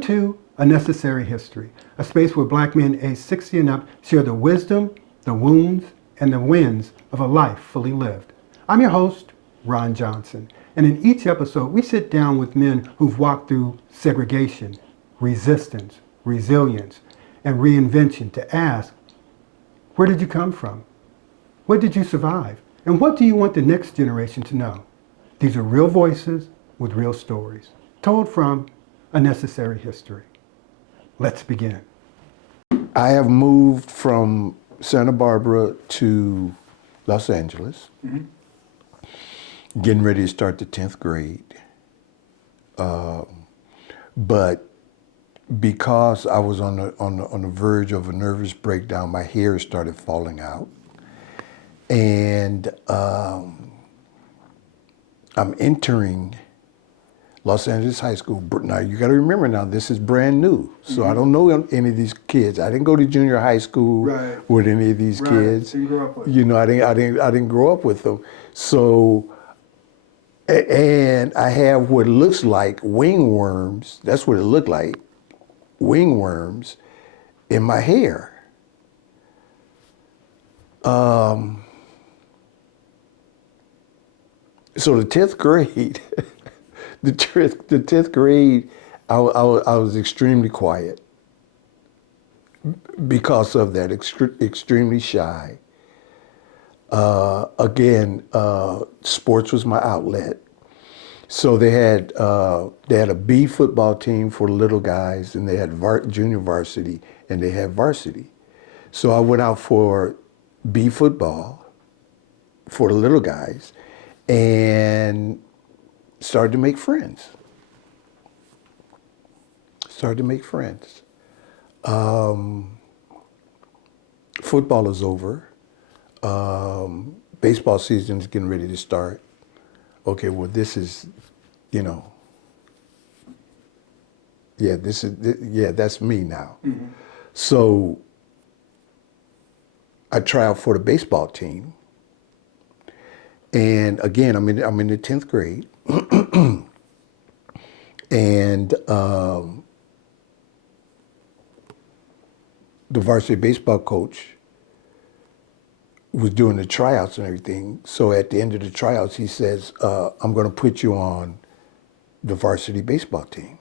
Welcome to A Necessary History, a space where black men aged 60 and up share the wisdom, the wounds, and the wins of a life fully lived. I'm your host, Ron Johnson, and in each episode we sit down with men who've walked through segregation, resistance, resilience, and reinvention to ask, where did you come from? What did you survive? And what do you want the next generation to know? These are real voices with real stories, told from a necessary history. Let's begin. I have moved from Santa Barbara to Los Angeles, getting ready to start the 10th grade. But because I was on the verge of a nervous breakdown, my hair started falling out. And I'm entering Los Angeles High School. Now, you got to remember now, this is brand new. So I don't know any of these kids. I didn't go to junior high school with any of these kids. Didn't grow up with them. You know, I didn't grow up with them. So, and I have what looks like wingworms. That's what it looked like, wingworms in my hair. So the 10th grade, the 10th grade, I was extremely quiet because of that, extremely shy. Again, sports was my outlet. So they had a B football team for the little guys, and they had junior varsity, and they had varsity. So I went out for B football for the little guys, and started to make friends. Football is over. Baseball season is getting ready to start. Okay, well, this is, that's me now. So I try out for the baseball team. And again, I'm in the 10th grade. And the varsity baseball coach was doing the tryouts and everything. So at the end of the tryouts, he says, I'm going to put you on the varsity baseball team.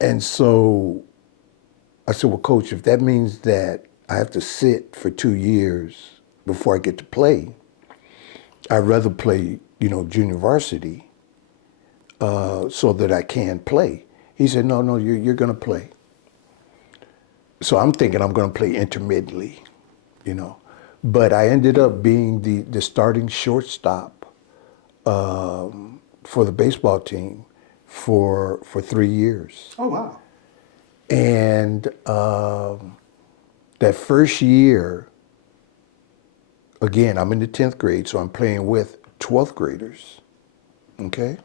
And so I said, well, coach, if that means that I have to sit for 2 years before I get to play, I'd rather play, junior varsity so that I can play. He said, no, you're going to play. So I'm thinking I'm going to play intermittently, But I ended up being the starting shortstop for the baseball team for 3 years. Oh, wow. And that first year, again, I'm in the 10th grade, so I'm playing with 12th graders, okay?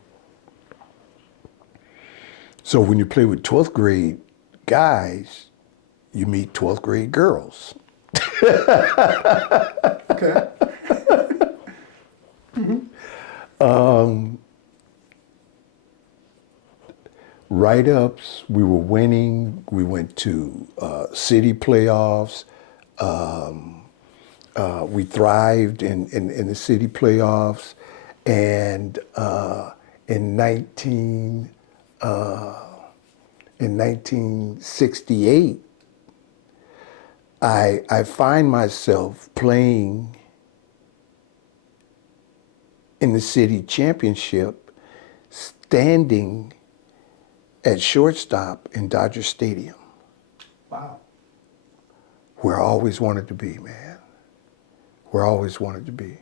So when you play with 12th grade guys, you meet 12th grade girls. Okay. Write-ups, we were winning. We went to city playoffs. We thrived in the city playoffs. And in 1968, I find myself playing in the city championship, standing at shortstop in Dodger Stadium. Wow. Where I always wanted to be, man. Where I always wanted to be,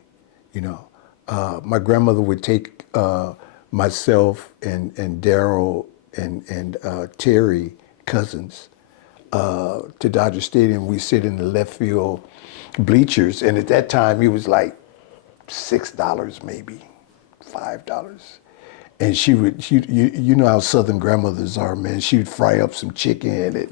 My grandmother would take myself and Daryl and Terry, cousins, to Dodger Stadium. We sit in the left field bleachers, and at that time it was like $6 maybe, $5. And you know how Southern grandmothers are, man. She would fry up some chicken and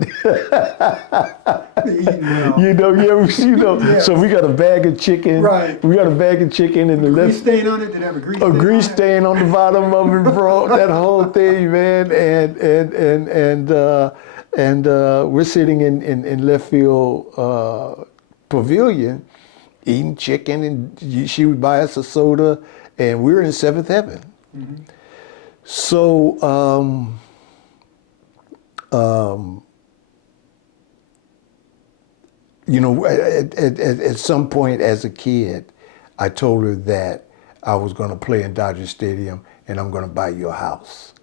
Eating well. So we got a bag of chicken. Right. We got a bag of chicken and the Grease left stain on it? Did it have a grease a stain grease on it? stain on the bottom of it, bro. That whole thing, man. And we're sitting in left field pavilion eating chicken, and she would buy us a soda, and we were in seventh heaven. Mm-hmm. So at some point as a kid, I told her that I was going to play in Dodger Stadium and I'm going to buy you a house.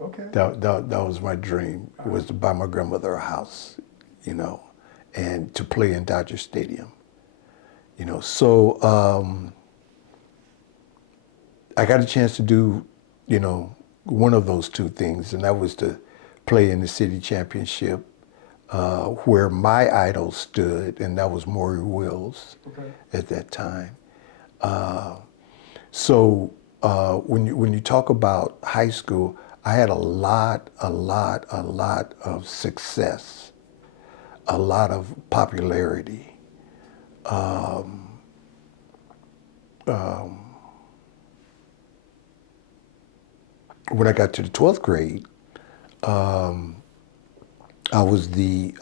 Okay. That was my dream, was to buy my grandmother a house, and to play in Dodger Stadium. So I got a chance to do, one of those two things, and that was to play in the city championship, where my idol stood, and that was Maury Wills at that time. So when you talk about high school, I had a lot of success, a lot of popularity. When I got to the 12th grade, I was the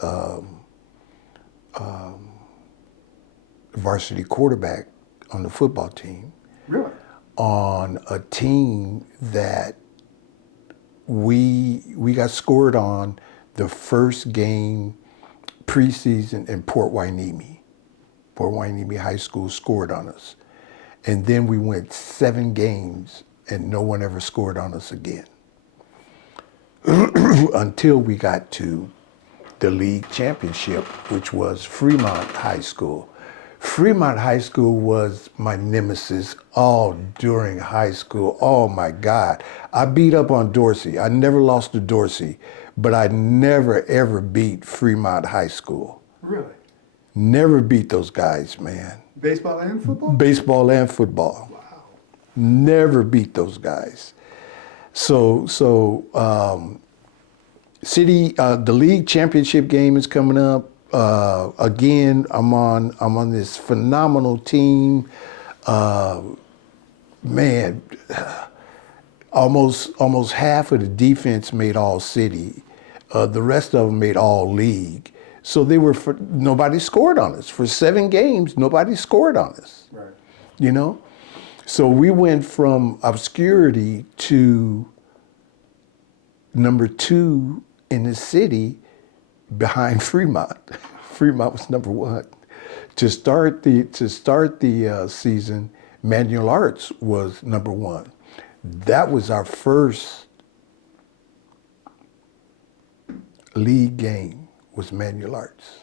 varsity quarterback on the football team. Really? On a team that we got scored on the first game preseason in Port Hueneme. Port Hueneme High School scored on us. And then we went 7 games and no one ever scored on us again. Until we got to the league championship, which was Fremont High School. Fremont High School was my nemesis all during high school. Oh my God. I beat up on Dorsey. I never lost to Dorsey, but I never ever beat Fremont High School. Really? Never beat those guys, man. Baseball and football? Baseball and football. Wow. Never beat those guys. So the league championship game is coming up. Again, I'm on this phenomenal team. Man, almost half of the defense made all city. The rest of them made all league. So nobody scored on us. For 7 games, nobody scored on us. Right. So we went from obscurity to number 2 in the city behind Fremont. Fremont was number 1. To start the season, Manual Arts was number 1. That was our first league game, was Manual Arts.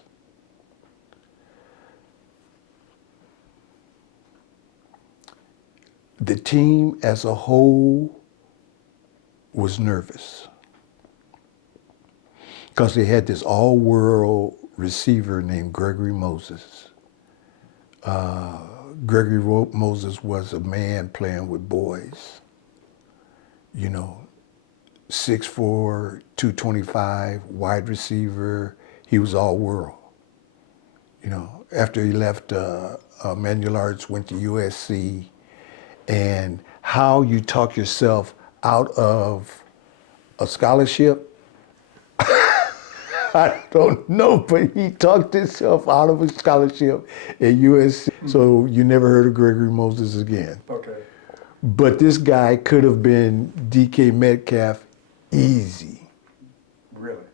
The team as a whole was nervous because they had this all-world receiver named Gregory Moses. Gregory Moses was a man playing with boys. 6'4", 225, wide receiver. He was all world. After he left Manual Arts, went to USC, and how you talk yourself out of a scholarship, I don't know, but he talked himself out of a scholarship at USC. So you never heard of Gregory Moses again. Okay. But this guy could have been DK Metcalf easy. Really?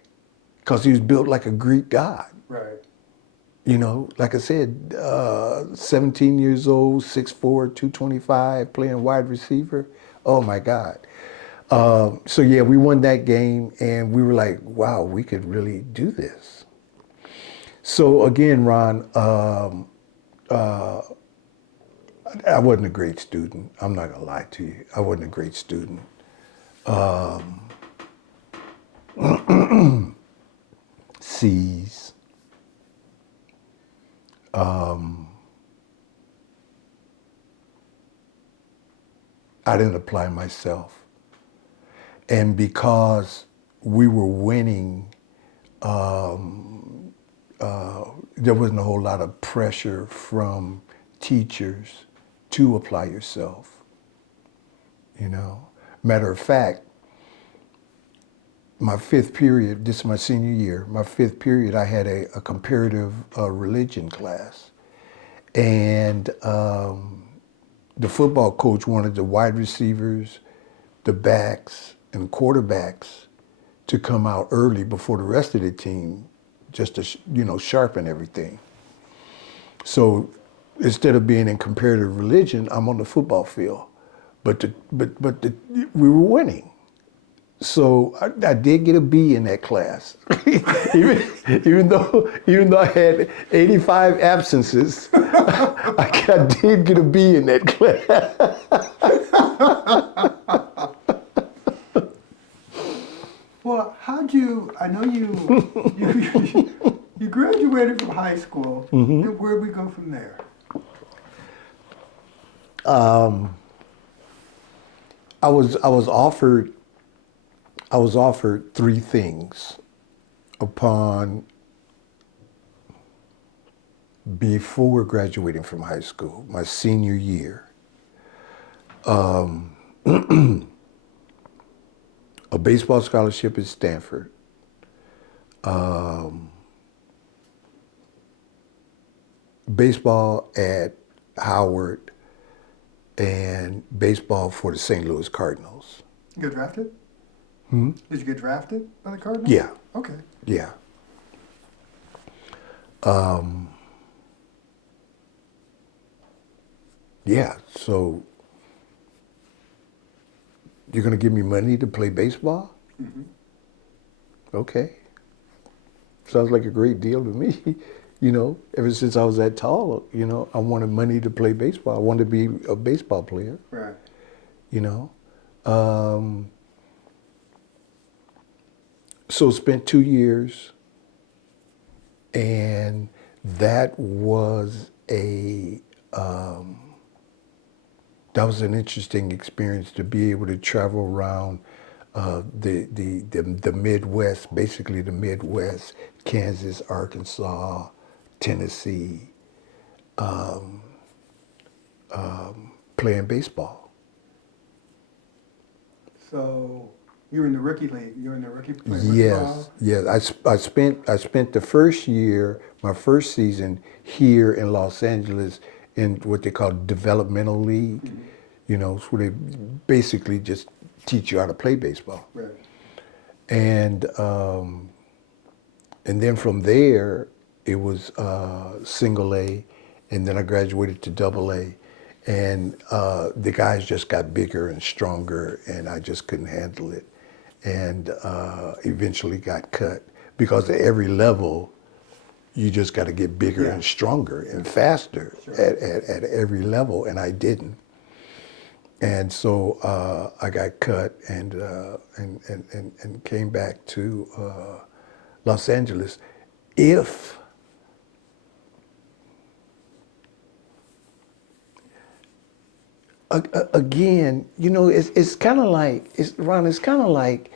Because he was built like a Greek god. Right. Like I said, 17 years old, 6'4", 225, playing wide receiver. Oh my God. So yeah, we won that game and we were like, wow, we could really do this. So again, Ron, I wasn't a great student. I'm not gonna lie to you. I wasn't a great student. C's. I didn't apply myself. And because we were winning, there wasn't a whole lot of pressure from teachers to apply yourself, you know. Matter of fact, my fifth period, this is my senior year, my fifth period, I had a comparative religion class. And the football coach wanted the wide receivers, the backs, and quarterbacks to come out early before the rest of the team, just to, sharpen everything. So instead of being in comparative religion, I'm on the football field. But we were winning. So I did get a B in that class, even though I had 85 absences, I did get a B in that class. Well, I know you graduated from high school, and where we go from there? I was offered three things before graduating from high school, my senior year. A baseball scholarship at Stanford, baseball at Howard, and baseball for the St. Louis Cardinals. You got drafted? Did you get drafted by the Cardinals? Yeah. Okay. Yeah. Yeah, so you're going to give me money to play baseball? Mm-hmm. Okay. Sounds like a great deal to me. Ever since I was that tall, I wanted money to play baseball. I wanted to be a baseball player. Right. So spent 2 years, and that was an interesting experience to be able to travel around the Midwest, basically the Midwest, Kansas, Arkansas, Tennessee, playing baseball. So you were in the rookie league. You were in the rookie league. Yes. I spent the first year, my first season here in Los Angeles in what they call developmental league. Mm-hmm. So they basically just teach you how to play baseball. Right. And then from there it was single A, and then I graduated to double A. And the guys just got bigger and stronger, and I just couldn't handle it. And eventually got cut, because at every level, you just got to get bigger and stronger and faster at every level, and I didn't. And so I got cut and came back to Los Angeles. Again, it's kind of like, Ron, it's kind of like,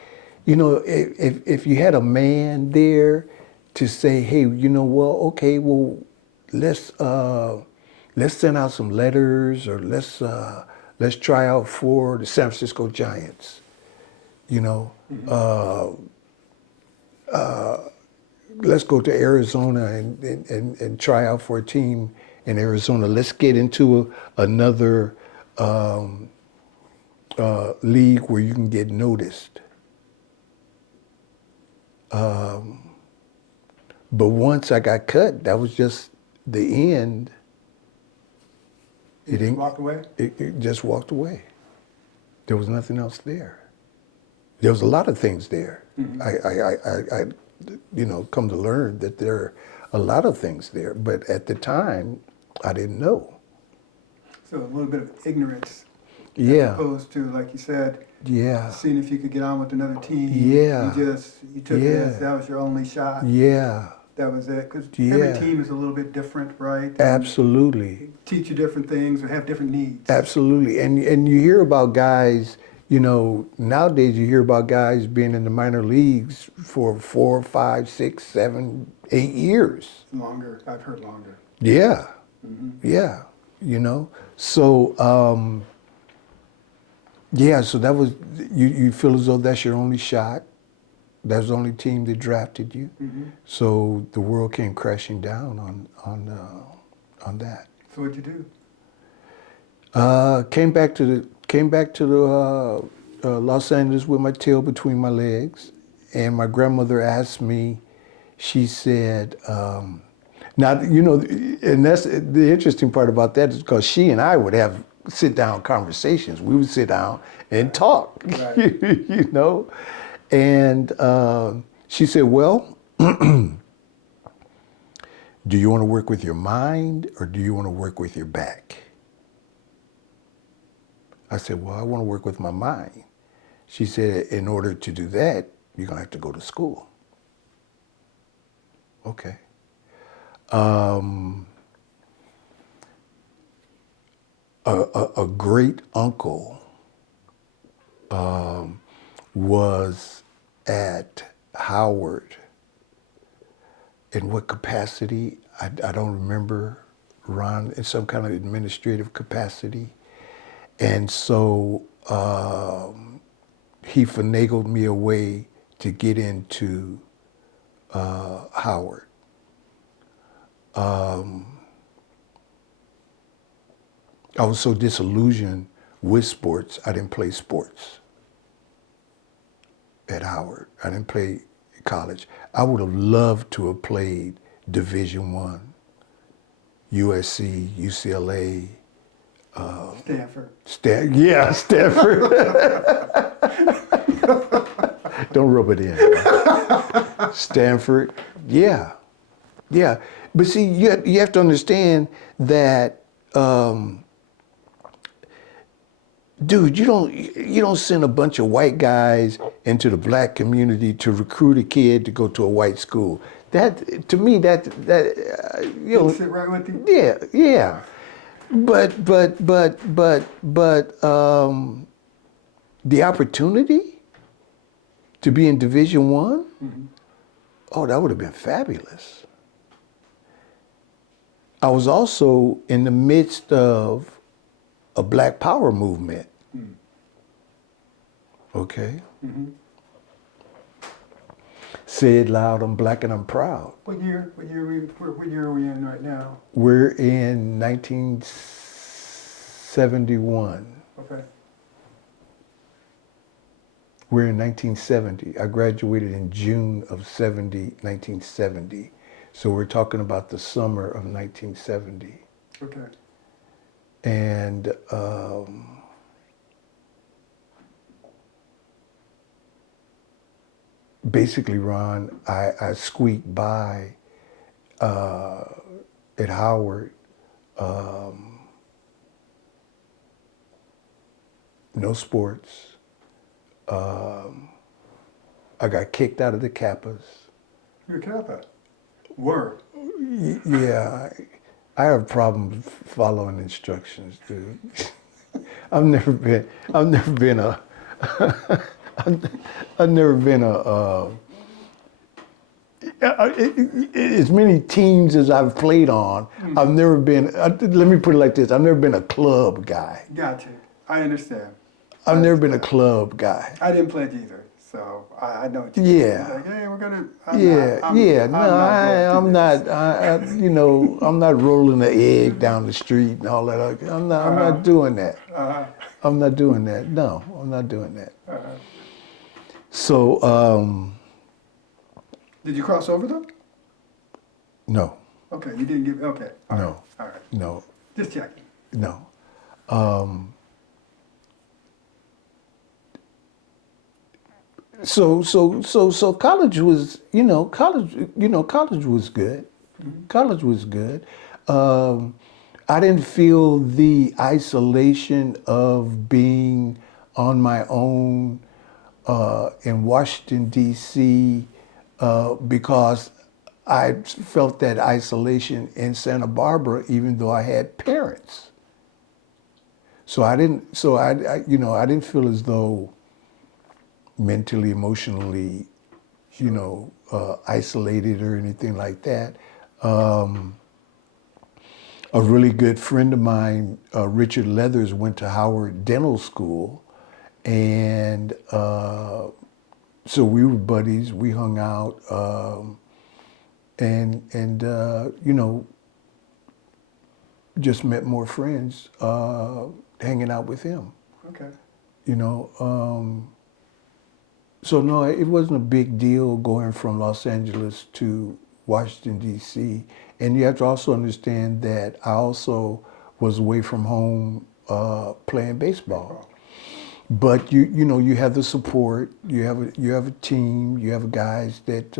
if you had a man there to say, hey, okay, well, let's send out some letters, or let's try out for the San Francisco Giants, let's go to Arizona and try out for a team in Arizona. Let's get into another league where you can get noticed. But once I got cut, that was just the end. You just walked away? It just walked away. There was nothing else there. There was a lot of things there. Mm-hmm. I come to learn that there are a lot of things there, but at the time, I didn't know. So a little bit of ignorance. Yeah. As opposed to, like you said, yeah, seeing if you could get on with another team. Yeah. You took it as that was your only shot. Yeah. That was it. Because every Yeah, team is a little bit different, right? And absolutely. teach you different things or have different needs. Absolutely. And you hear about guys, nowadays you hear about guys being in the minor leagues for 4, 5, 6, 7, 8 years. Longer. I've heard longer. Yeah. Hmm. Yeah. So yeah, so that was you feel as though that's your only shot. That's the only team that drafted you. Hmm. So the world came crashing down on that. So what'd you do? Came back to the Los Angeles with my tail between my legs, and my grandmother asked me. She said, "Now and that's the interesting part about that is because she and I would have sit down conversations. We would sit down and talk, Right. and she said, "Well, do you want to work with your mind or do you want to work with your back?" I said, "Well, I want to work with my mind." She said, "In order to do that, you're going to have to go to school." Okay. Um, a great uncle was at Howard. In what capacity? I don't remember, Ron, in some kind of administrative capacity. And so he finagled me away to get into Howard. I was so disillusioned with sports, I didn't play sports at Howard. I didn't play college. I would have loved to have played Division One, USC, UCLA, Stanford. Stanford. Don't rub it in. Stanford, yeah. Yeah, but see, you have to understand that, dude, you don't send a bunch of white guys into the black community to recruit a kid to go to a white school. That to me, Didn't sit right with you? yeah, yeah. But the opportunity to be in Division One, oh, that would have been fabulous. I was also in the midst of a Black Power movement. Okay. Hmm. Say it loud, I'm black and I'm proud. What year? What year are we in right now? We're in 1971. Okay. We're in 1970. I graduated in June of 1970. So we're talking about the summer of 1970. Okay. And basically, Ron, I squeaked by at Howard. No sports. I got kicked out of the Kappas. You're a Kappa. Were. Yeah, I have problems following instructions, dude. I've never been a, I've never been as many teams as I've played on, I've never been, let me put it like this, I've never been a club guy. Got you. I understand. I've never been a club guy. I didn't pledge either, so I know what you mean. Yeah. It's like, hey, we're gonna. I'm not rolling the egg down the street and all that. I'm not doing that. Uh-huh. I'm not doing that. No, I'm not doing that. Uh-huh. So, Did you cross over though? no, Okay, you didn't give. Okay. All no, right. All right. no, Just checking. no. So college was, college was good. College was good. I didn't feel the isolation of being on my own in Washington D.C. Because I felt that isolation in Santa Barbara, even though I had parents. So I didn't. So I didn't feel as though mentally, emotionally, isolated or anything like that. A really good friend of mine, Richard Leathers, went to Howard Dental School, and so we were buddies. We hung out, and just met more friends hanging out with him. Okay. You know, so no, it wasn't a big deal going from Los Angeles to Washington D.C. And you have to also understand that I also was away from home playing baseball. But you have the support. You have a team. You have guys that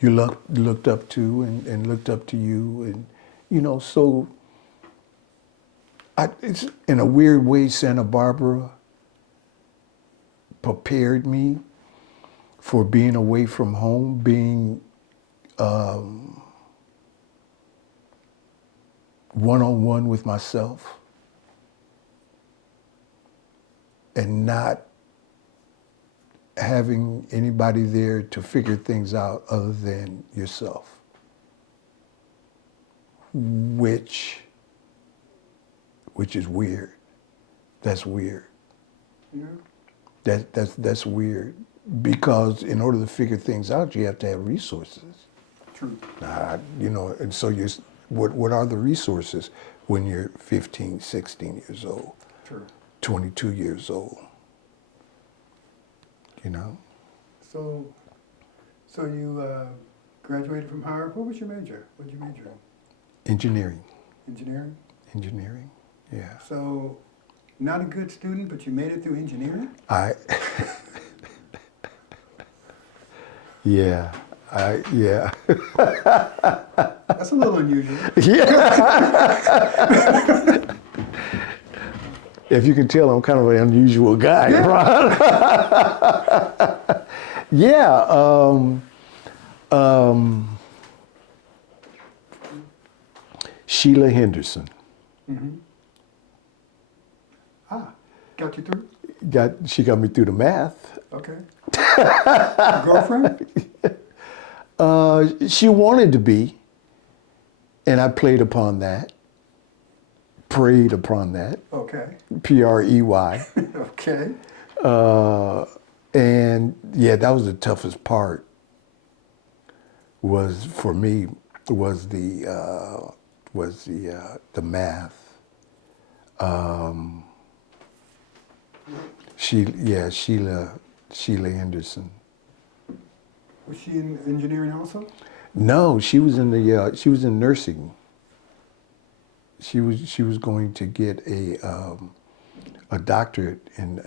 you looked up to and looked up to you, and so it's in a weird way, Santa Barbara prepared me for being away from home, being one-on-one with myself, and not having anybody there to figure things out other than yourself, which is weird. That's weird. Yeah. That's weird, because in order to figure things out, you have to have resources. True. And so what are the resources when you're 15, 16 years old, True. 22 years old? So you graduated from Howard. What was your major? What did you major in? Engineering. Engineering. Engineering. Yeah. So, not a good student, but you made it through engineering? Yeah. Yeah. That's a little unusual. Yeah. If you can tell, I'm kind of an unusual guy, Ron. Yeah. Sheila Henderson. Mm-hmm. Got you through? She got me through the math. Okay. Girlfriend? She wanted to be, and I played upon that, preyed upon that. Okay. Prey. Okay. And yeah, that was the toughest part. Was for me was the math. Sheila Henderson. Was she in engineering also? No, she was in nursing. She was going to get a doctorate in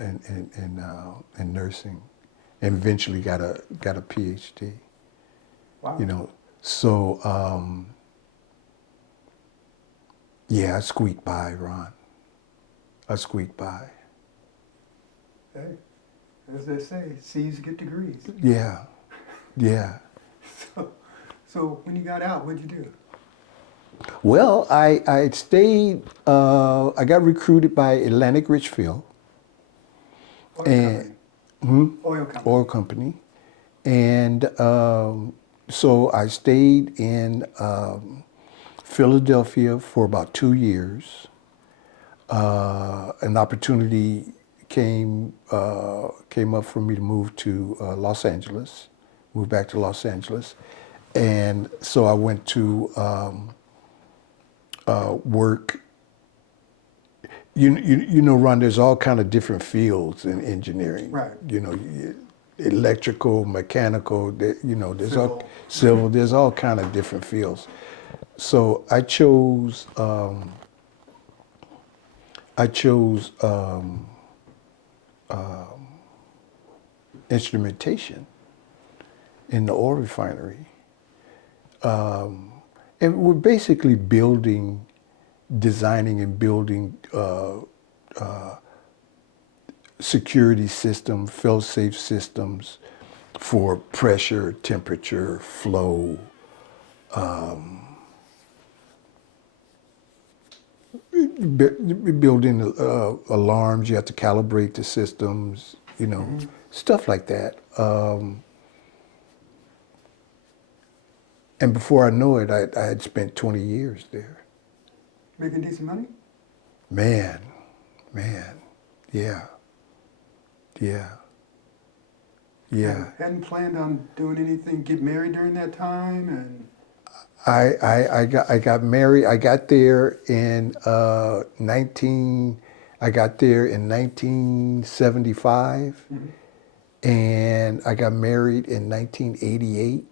nursing, and eventually got a PhD. Wow. So yeah, I squeaked by, Ron. I squeaked by. Hey, as they say, C's get degrees. Yeah, yeah. So when you got out, what'd you do? Well, I stayed. I got recruited by Atlantic Richfield. Oil company. Oil company, and so I stayed in Philadelphia for about 2 years. An opportunity came up for me to move to Los Angeles, move back to Los Angeles, and so I went to work. Ron, there's all kind of different fields in engineering. Right. Electrical, mechanical. There's Civil. all civil. There's all kind of different fields. So I chose. Instrumentation in the oil refinery, and we're basically designing and building security systems, fail-safe systems for pressure, temperature, flow, building alarms. You have to calibrate the systems, stuff like that. And before I know it, I had spent 20 years there. Making decent money? Man, yeah, yeah, yeah. Hadn't planned on doing anything, get married during that time, and I got married. I got there in 1975, and I got married in 1988.